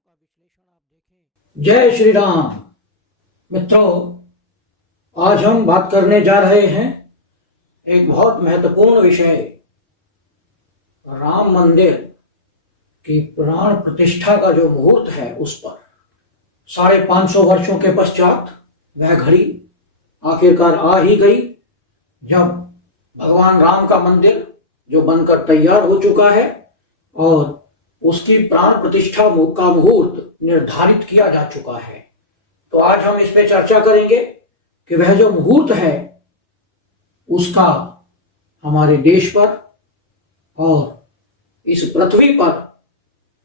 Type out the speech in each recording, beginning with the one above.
का विश्लेषण आप देखें। जय श्री राम मित्रों, आज हम बात करने जा रहे हैं एक बहुत महत्वपूर्ण विषय, राम मंदिर की प्राण प्रतिष्ठा का जो मुहूर्त है उस पर। 550 वर्षों के पश्चात वह घड़ी आखिरकार आ ही गई, जब भगवान राम का मंदिर जो बनकर तैयार हो चुका है और उसकी प्राण प्रतिष्ठा का मुहूर्त निर्धारित किया जा चुका है। तो आज हम इस पे चर्चा करेंगे कि वह जो मुहूर्त है उसका हमारे देश पर और इस पृथ्वी पर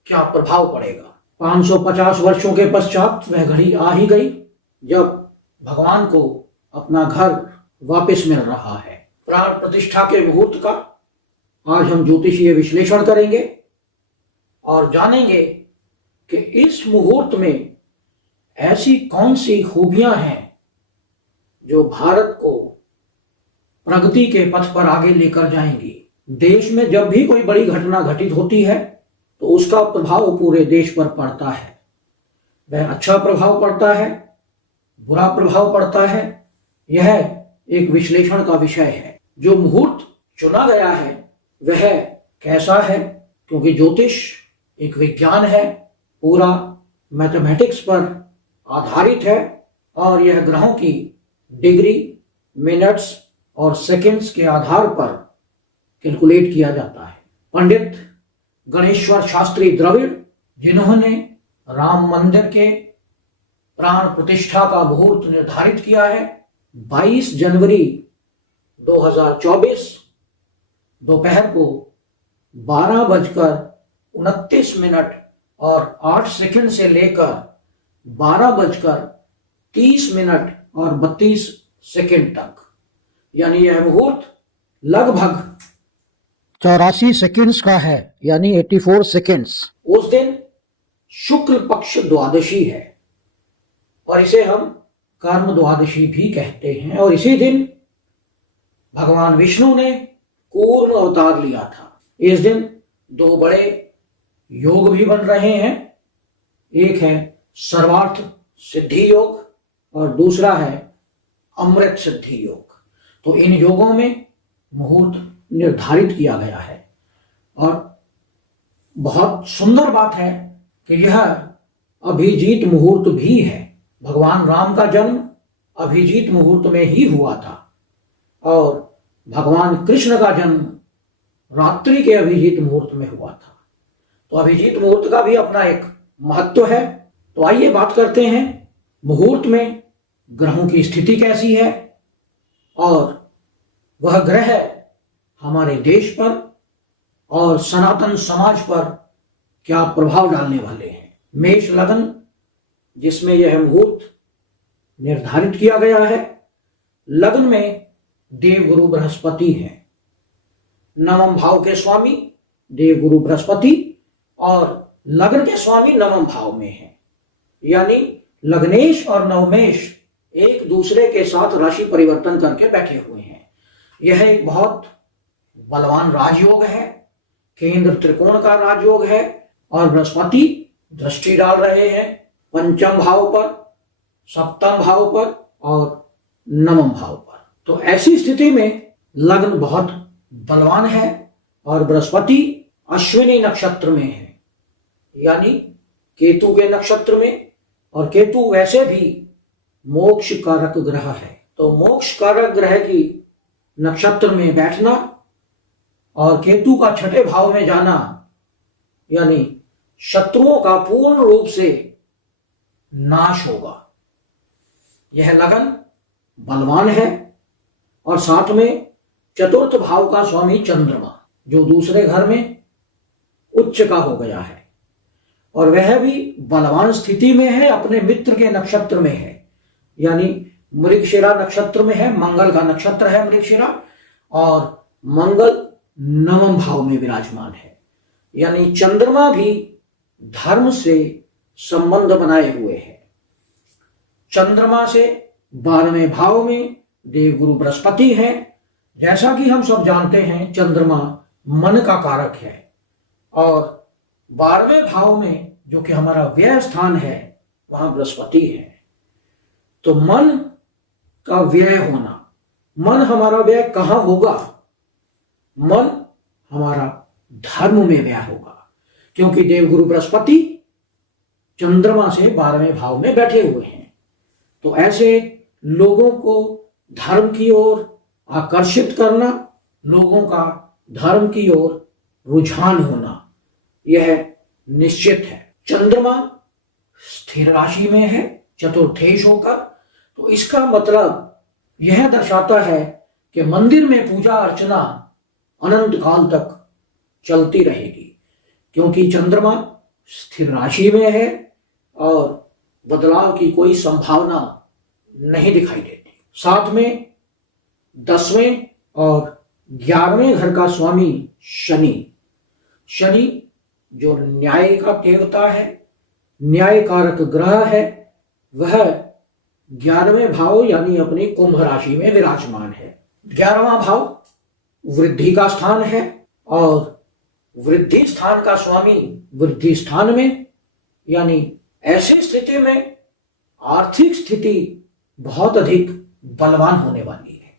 क्या प्रभाव पड़ेगा। 550 वर्षों के पश्चात वह घड़ी आ ही गई, जब भगवान को अपना घर वापस मिल रहा है। प्राण प्रतिष्ठा के मुहूर्त का आज हम ज्योतिषीय विश्लेषण करेंगे और जानेंगे कि इस मुहूर्त में ऐसी कौन सी खूबियां हैं जो भारत को प्रगति के पथ पर आगे लेकर जाएंगी। देश में जब भी कोई बड़ी घटना घटित होती है तो उसका प्रभाव पूरे देश पर पड़ता है। वह अच्छा प्रभाव पड़ता है, बुरा प्रभाव पड़ता है, यह एक विश्लेषण का विषय है। जो मुहूर्त चुना गया है वह कैसा है, क्योंकि ज्योतिष एक विज्ञान है, पूरा मैथमेटिक्स पर आधारित है और यह ग्रहों की डिग्री, मिनट्स और सेकंड्स के आधार पर कैलकुलेट किया जाता है। पंडित गणेश्वर शास्त्री द्रविड़, जिन्होंने राम मंदिर के प्राण प्रतिष्ठा का मुहूर्त निर्धारित किया है, 22 जनवरी 2024 दोपहर को 12:29 और 8 सेकंड से लेकर 12:30 और 32 सेकंड तक, यानी यह मुहूर्त लगभग 84 सेकंड्स का है, यानी 84 सेकंड्स। उस दिन शुक्ल पक्ष द्वादशी है और इसे हम कर्म द्वादशी भी कहते हैं। और इसी दिन भगवान विष्णु ने कूर्म अवतार लिया था। इस दिन 2 बड़े योग भी बन रहे हैं। एक है सर्वार्थ सिद्धि योग और दूसरा है अमृत सिद्धि योग। तो इन योगों में मुहूर्त निर्धारित किया गया है और बहुत सुंदर बात है कि यह अभिजीत मुहूर्त भी है। भगवान राम का जन्म अभिजीत मुहूर्त में ही हुआ था और भगवान कृष्ण का जन्म रात्रि के अभिजीत मुहूर्त में हुआ था। तो अभिजीत मुहूर्त का भी अपना एक महत्व है। तो आइए बात करते हैं मुहूर्त में ग्रहों की स्थिति कैसी है और वह ग्रह हमारे देश पर और सनातन समाज पर क्या प्रभाव डालने वाले हैं। मेष लग्न, जिसमें यह मुहूर्त निर्धारित किया गया है, लग्न में देवगुरु बृहस्पति है। नवम भाव के स्वामी देवगुरु बृहस्पति और लग्न के स्वामी नवम भाव में है, यानी लग्नेश और नवमेश एक दूसरे के साथ राशि परिवर्तन करके बैठे हुए हैं। यह एक बहुत बलवान राजयोग है, केंद्र त्रिकोण का राजयोग है और बृहस्पति दृष्टि डाल रहे हैं पंचम भाव पर, सप्तम भाव पर और नवम भाव पर। तो ऐसी स्थिति में लग्न बहुत बलवान है और बृहस्पति अश्विनी नक्षत्र में है, यानी केतु के नक्षत्र में। और केतु वैसे भी मोक्ष कारक ग्रह है, तो मोक्ष कारक ग्रह की नक्षत्र में बैठना और केतु का छठे भाव में जाना, यानी शत्रुओं का पूर्ण रूप से नाश होगा। यह लगन बलवान है और साथ में चतुर्थ भाव का स्वामी चंद्रमा, जो दूसरे घर में उच्च का हो गया है और वह भी बलवान स्थिति में है, अपने मित्र के नक्षत्र में है, यानी मृगशिरा नक्षत्र में है। मंगल का नक्षत्र है मृगशिरा और मंगल नवम भाव में विराजमान है, यानी चंद्रमा भी धर्म से संबंध बनाए हुए है। चंद्रमा से 12वें भाव में देवगुरु बृहस्पति है। जैसा कि हम सब जानते हैं, चंद्रमा मन का कारक है और 12वें भाव में जो कि हमारा व्यय स्थान है, वहां बृहस्पति है। तो मन का व्यय होना, मन हमारा व्यय कहां होगा? मन हमारा धर्म में व्यय होगा, क्योंकि देवगुरु बृहस्पति चंद्रमा से 12वें भाव में बैठे हुए हैं। तो ऐसे लोगों को धर्म की ओर आकर्षित करना, लोगों का धर्म की ओर रुझान होना, यह निश्चित है। चंद्रमा स्थिर राशि में है चतुर्थेश होकर, तो इसका मतलब यह दर्शाता है कि मंदिर में पूजा अर्चना अनंत काल तक चलती रहेगी, क्योंकि चंद्रमा स्थिर राशि में है और बदलाव की कोई संभावना नहीं दिखाई देती। साथ में 10वें और 11वें घर का स्वामी शनि, शनि जो न्याय का देवता है, न्याय कारक ग्रह है, वह 11वें भाव यानी अपनी कुंभ राशि में विराजमान है। 11वां भाव वृद्धि का स्थान है और वृद्धि स्थान का स्वामी वृद्धि स्थान में, यानी ऐसी स्थिति में आर्थिक स्थिति बहुत अधिक बलवान होने वाली है।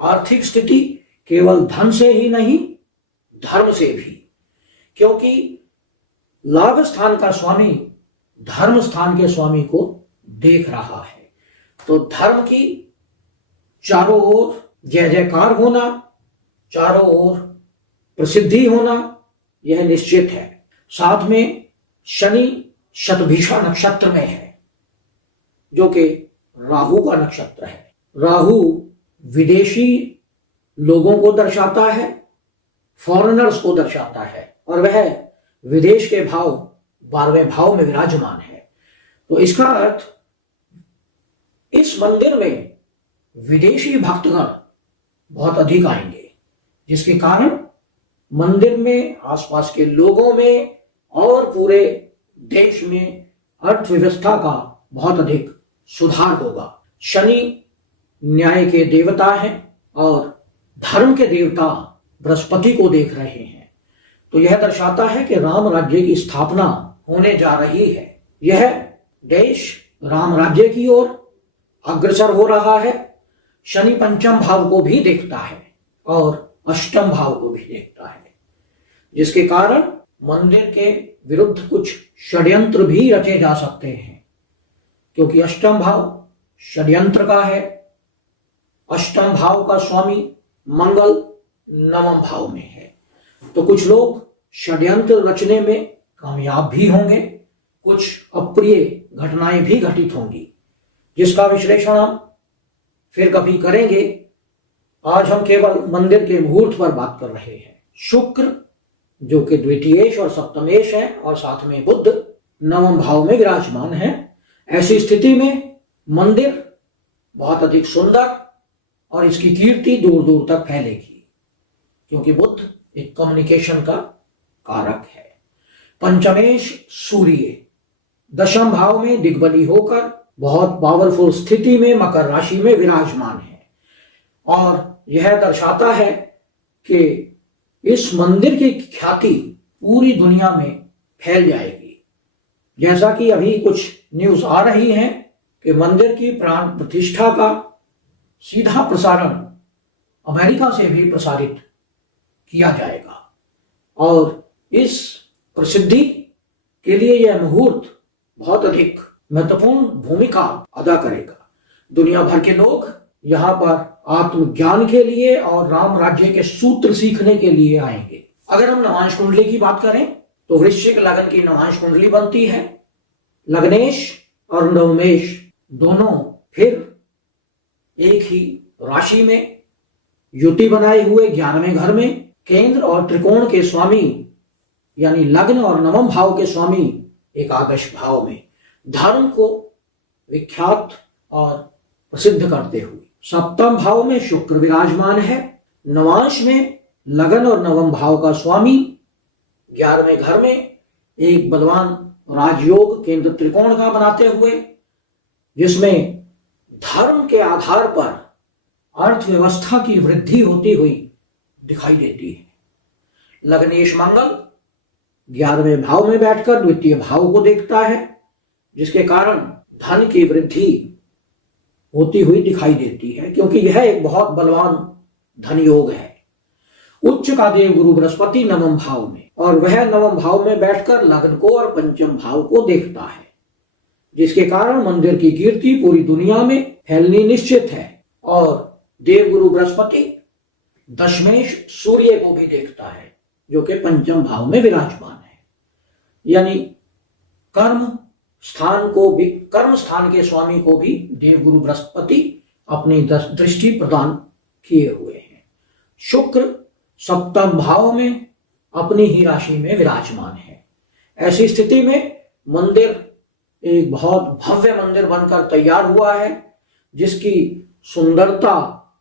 आर्थिक स्थिति केवल धन से ही नहीं, धर्म से भी, क्योंकि लाभ स्थान का स्वामी धर्म स्थान के स्वामी को देख रहा है। तो धर्म की चारों ओर जय जयकार होना, चारों ओर प्रसिद्धि होना, यह निश्चित है। साथ में शनि शतभिषा नक्षत्र में है, जो कि राहु का नक्षत्र है। राहु विदेशी लोगों को दर्शाता है, फॉरेनर्स को दर्शाता है, और वह विदेश के भाव 12वें भाव में विराजमान है। तो इसका अर्थ इस मंदिर में विदेशी भक्तगण बहुत अधिक आएंगे, जिसके कारण मंदिर में, आसपास के लोगों में और पूरे देश में अर्थव्यवस्था का बहुत अधिक सुधार होगा। शनि न्याय के देवता हैं और धर्म के देवता बृहस्पति को देख रहे हैं। तो यह दर्शाता है कि राम राज्य की स्थापना होने जा रही है। यह देश राम राज्य की ओर अग्रसर हो रहा है। शनि पंचम भाव को भी देखता है और अष्टम भाव को भी देखता है, जिसके कारण मंदिर के विरुद्ध कुछ षड्यंत्र भी रचे जा सकते हैं, क्योंकि अष्टम भाव षड्यंत्र का है। अष्टम भाव का स्वामी मंगल 9वें भाव में है। तो कुछ लोग षड्यंत्र रचने में कामयाब भी होंगे, कुछ अप्रिय घटनाएं भी घटित होंगी, जिसका विश्लेषण हम फिर कभी करेंगे। आज हम केवल मंदिर के मुहूर्त पर बात कर रहे हैं। शुक्र जो कि द्वितीयेश और सप्तमेश है, और साथ में बुध 9वें भाव में विराजमान है। ऐसी स्थिति में मंदिर बहुत अधिक सुंदर और इसकी कीर्ति दूर दूर तक फैलेगी, क्योंकि बुध एक कम्युनिकेशन का कारक है। पंचमेश सूर्य 10वें भाव में दिग्बली होकर बहुत पावरफुल स्थिति में मकर राशि में विराजमान है, और यह दर्शाता है कि इस मंदिर की ख्याति पूरी दुनिया में फैल जाएगी। जैसा कि अभी कुछ न्यूज आ रही है कि मंदिर की प्राण प्रतिष्ठा का सीधा प्रसारण अमेरिका से भी प्रसारित किया जाएगा, और इस प्रसिद्धि के लिए यह मुहूर्त बहुत अधिक महत्वपूर्ण भूमिका अदा करेगा। दुनिया भर के लोग यहाँ पर आत्मज्ञान के लिए और राम राज्य के सूत्र सीखने के लिए आएंगे। अगर हम नवांश कुंडली की बात करें तो वृश्चिक लगन की नवांश कुंडली बनती है। लग्नेश और नवमेश दोनों फिर एक ही राशि में युति बनाए हुए 11वें घर में, केंद्र और त्रिकोण के स्वामी यानी लग्न और 9वें भाव के स्वामी एकादश भाव में धर्म को विख्यात और प्रसिद्ध करते हुए। सप्तम भाव में शुक्र विराजमान है। नवांश में लगन और 9वें भाव का स्वामी 11वें घर में एक बलवान राजयोग केंद्र त्रिकोण का बनाते हुए, जिसमें धर्म के आधार पर अर्थव्यवस्था की वृद्धि होती हुई दिखाई देती है। लग्नेश मंगल 11वें भाव में बैठकर द्वितीय भाव को देखता है, जिसके कारण धन की वृद्धि होती हुई दिखाई देती है, क्योंकि यह एक बहुत बलवान धन योग है। उच्च का देव गुरु बृहस्पति नवम भाव में, और वह नवम भाव में बैठकर लग्न को और पंचम भाव को देखता है, जिसके कारण मंदिर की कीर्ति पूरी दुनिया में फैलनी निश्चित है। और देव गुरु बृहस्पति दशमेश सूर्य को भी देखता है, जो कि पंचम भाव में विराजमान है। यानी कर्म स्थान के स्वामी को भी देव गुरु बृहस्पति अपनी दृष्टि प्रदान किए हुए हैं। शुक्र सप्तम भाव में अपनी ही राशि में विराजमान है। ऐसी स्थिति में मंदिर एक बहुत भव्य मंदिर बनकर तैयार हुआ है, जिसकी सुंदरता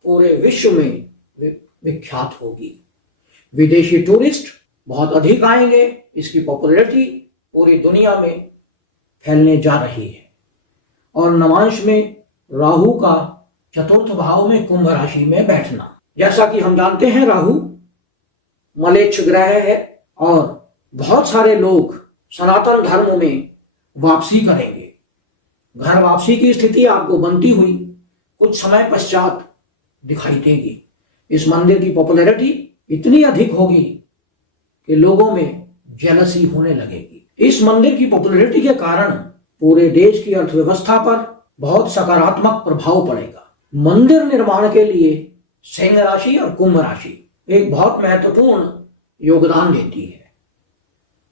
पूरे विश्व में विख्यात होगी। विदेशी टूरिस्ट बहुत अधिक आएंगे। इसकी पॉपुलैरिटी पूरी दुनिया में फैलने जा रही है। और नवांश में राहु का चतुर्थ भाव में कुंभ राशि में बैठना, जैसा कि हम जानते हैं राहु मलेच्छ ग्रह है, और बहुत सारे लोग सनातन धर्म में वापसी करेंगे। घर वापसी की स्थिति आपको बनती हुई कुछ समय पश्चात दिखाई देगी। इस मंदिर की पॉपुलैरिटी इतनी अधिक होगी कि लोगों में जेलसी होने लगेगी। इस मंदिर की पॉपुलैरिटी के कारण पूरे देश की अर्थव्यवस्था पर बहुत सकारात्मक प्रभाव पड़ेगा। मंदिर निर्माण के लिए सिंह राशि और कुंभ राशि एक बहुत महत्वपूर्ण योगदान देती है।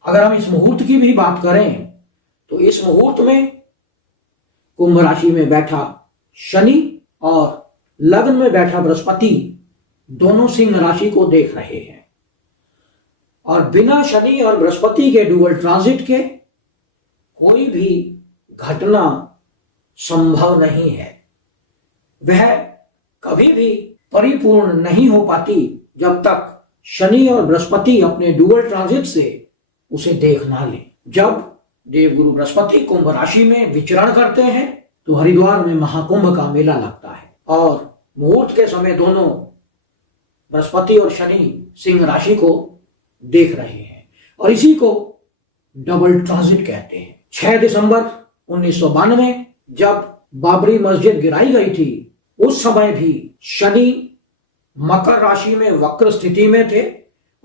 अगर हम इस मुहूर्त की भी बात करें तो इस मुहूर्त में कुंभ राशि में बैठा शनि और लग्न में बैठा बृहस्पति दोनों सिंह राशि को देख रहे हैं, और बिना शनि और बृहस्पति के डुअल ट्रांजिट के कोई भी घटना संभव नहीं है। वह कभी भी परिपूर्ण नहीं हो पाती जब तक शनि और बृहस्पति अपने डुअल ट्रांजिट से उसे देख ना ले। जब देवगुरु बृहस्पति कुंभ राशि में विचरण करते हैं तो हरिद्वार में महाकुंभ का मेला लगता है, और मुहूर्त के समय दोनों बृहस्पति और शनि सिंह राशि को देख रहे हैं, और इसी को डबल ट्रांजिट कहते हैं। 6 दिसंबर 1992 जब बाबरी मस्जिद गिराई गई थी, उस समय भी शनि मकर राशि में वक्र स्थिति में थे,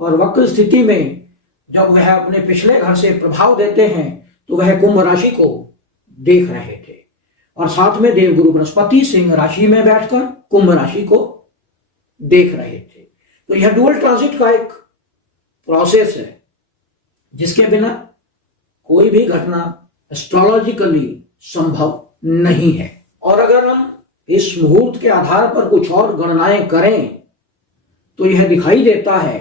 और वक्र स्थिति में जब वह अपने पिछले घर से प्रभाव देते हैं तो वह कुंभ राशि को देख रहे थे, और साथ में देवगुरु बृहस्पति सिंह राशि में बैठकर कुंभ राशि को देख रहे थे। तो यह डुअल ट्रांजिट का एक प्रोसेस है, जिसके बिना कोई भी घटना एस्ट्रोलॉजिकली संभव नहीं है। और अगर हम इस मुहूर्त के आधार पर कुछ और गणनाएं करें तो यह दिखाई देता है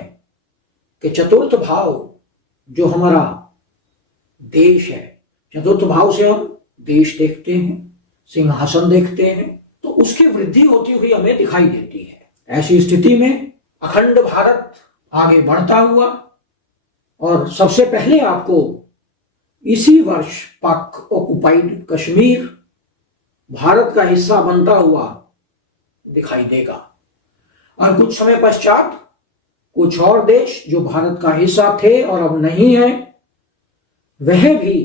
कि चतुर्थ भाव जो हमारा देश है, चतुर्थ भाव से हम देश देखते हैं, सिंहासन देखते हैं, तो उसकी वृद्धि होती हुई हमें दिखाई देती है। ऐसी स्थिति में अखंड भारत आगे बढ़ता हुआ, और सबसे पहले आपको इसी वर्ष पाक ऑक्युपाइड कश्मीर भारत का हिस्सा बनता हुआ दिखाई देगा, और कुछ समय पश्चात कुछ और देश जो भारत का हिस्सा थे और अब नहीं है, वह भी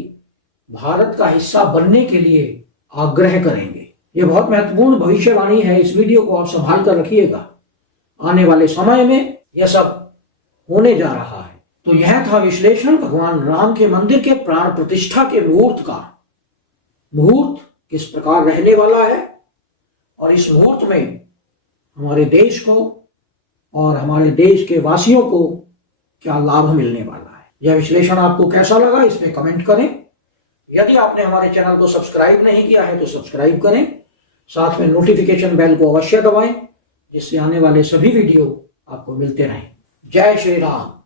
भारत का हिस्सा बनने के लिए आग्रह करेंगे। यह बहुत महत्वपूर्ण भविष्यवाणी है। इस वीडियो को आप संभाल कर रखिएगा, आने वाले समय में यह सब होने जा रहा है। तो यह था विश्लेषण भगवान राम के मंदिर के प्राण प्रतिष्ठा के मुहूर्त का। मुहूर्त किस प्रकार रहने वाला है, और इस मुहूर्त में हमारे देश को और हमारे देश के वासियों को क्या लाभ मिलने वाला है। यह विश्लेषण आपको कैसा लगा इसमें कमेंट करें। यदि आपने हमारे चैनल को सब्सक्राइब नहीं किया है तो सब्सक्राइब करें, साथ में नोटिफिकेशन बेल को अवश्य दबाएं, जिससे आने वाले सभी वीडियो आपको मिलते रहें। जय श्री राम।